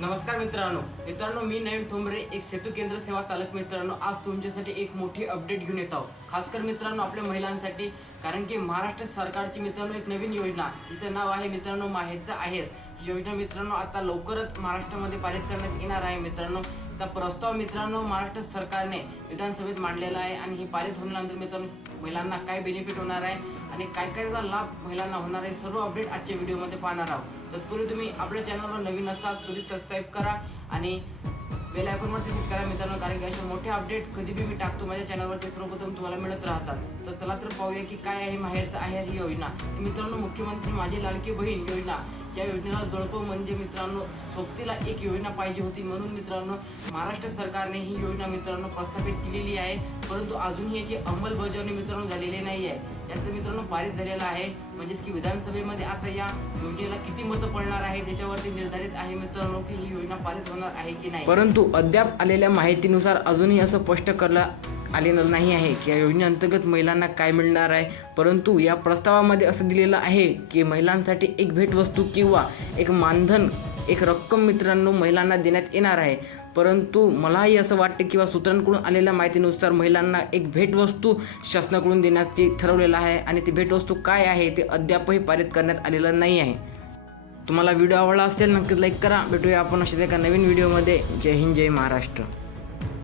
नमस्कार मित्रांनो. मित्रांनो मी नवीन ठोंबरे एक सेतू केंद्र सेवा चालक मित्रांनो. आज तुमच्यासाठी एक मोठी अपडेट घेऊन येत आहोत. खासकर मित्रांनो आपल्या महिलांसाठी कारण की महाराष्ट्र सरकारची मित्रांनो एक नवीन योजना तिचं नाव आहे मित्रांनो माहेरचं आहेर. ही योजना मित्रांनो आता लवकरच महाराष्ट्रामध्ये पारित करण्यात येणार आहे मित्रांनो. त्याचा प्रस्ताव मित्रांनो महाराष्ट्र सरकारने विधानसभेत मांडलेला आहे आणि ही पारित होण्यानंतर मित्रांनो महिलांना काय बेनिफिट होणार आहे आणि काय काय लाभ महिलांना होणार आहे सर्व अपडेट आजच्या व्हिडिओमध्ये पाहणार आहोत. तत्पूर्वी तुम्ही आपल्या चॅनलवर नवीन असाल तुम्ही सबस्क्राईब करा आणि बेल आयकॉनवरती सेट करा. मित्रांनो कारण की असे मोठे अपडेट कधी बी मी टाकतो माझ्या चॅनलवरती सर्वप्रथम तुम्हाला मिळत राहतात. तर चला तर पाहूया की काय आहे माहेरचं आहेर ही योजना. तर मित्रांनो मुख्यमंत्री माझी लाडकी बहीण योजना. या योजनेला जोडपं म्हणजे मित्रांनो सोबतीला एक योजना पाहिजे होती म्हणून मित्रांनो महाराष्ट्र सरकारने ही योजना मित्रांनो प्रस्थापित केलेली आहे. परंतु अजूनही याची अंमलबजावणी मित्रांनो झालेली नाही आहे याचं मित्रांनो पारित झालेलं आहे. म्हणजेच की विधानसभेमध्ये आता या योजनेला किती मतं पडणार आहे त्याच्यावरती निर्धारित आहे मित्रांनो की ही योजना पारित होणार आहे की नाही. परंतु अद्याप आलेल्या माहितीनुसार अजूनही असं स्पष्ट करलं आलेलं नाही आहे. की या योजनेअंतर्गत महिलांना काय मिळणार आहे? परंतु या प्रस्तावामध्ये असं दिलेलं आहे की महिलांसाठी एक भेटवस्तू किंवा एक मानधन एक रक्कम मित्रांनो महिलांना देण्यात येणार आहे. परंतु मलाही असं वाटतं किंवा सूत्रांकडून आलेल्या माहितीनुसार महिलांना एक भेटवस्तू शासनाकडून देण्यात ते ठरवलेलं आहे आणि ती भेटवस्तू काय आहे ते अद्यापही पारित करण्यात आलेलं नाही आहे. तुम्हाला व्हिडिओ आवडला असेल नक्कीच लाईक करा. भेटूया आपण अशाच एका नवीन व्हिडिओमध्ये. जय हिंद जय महाराष्ट्र.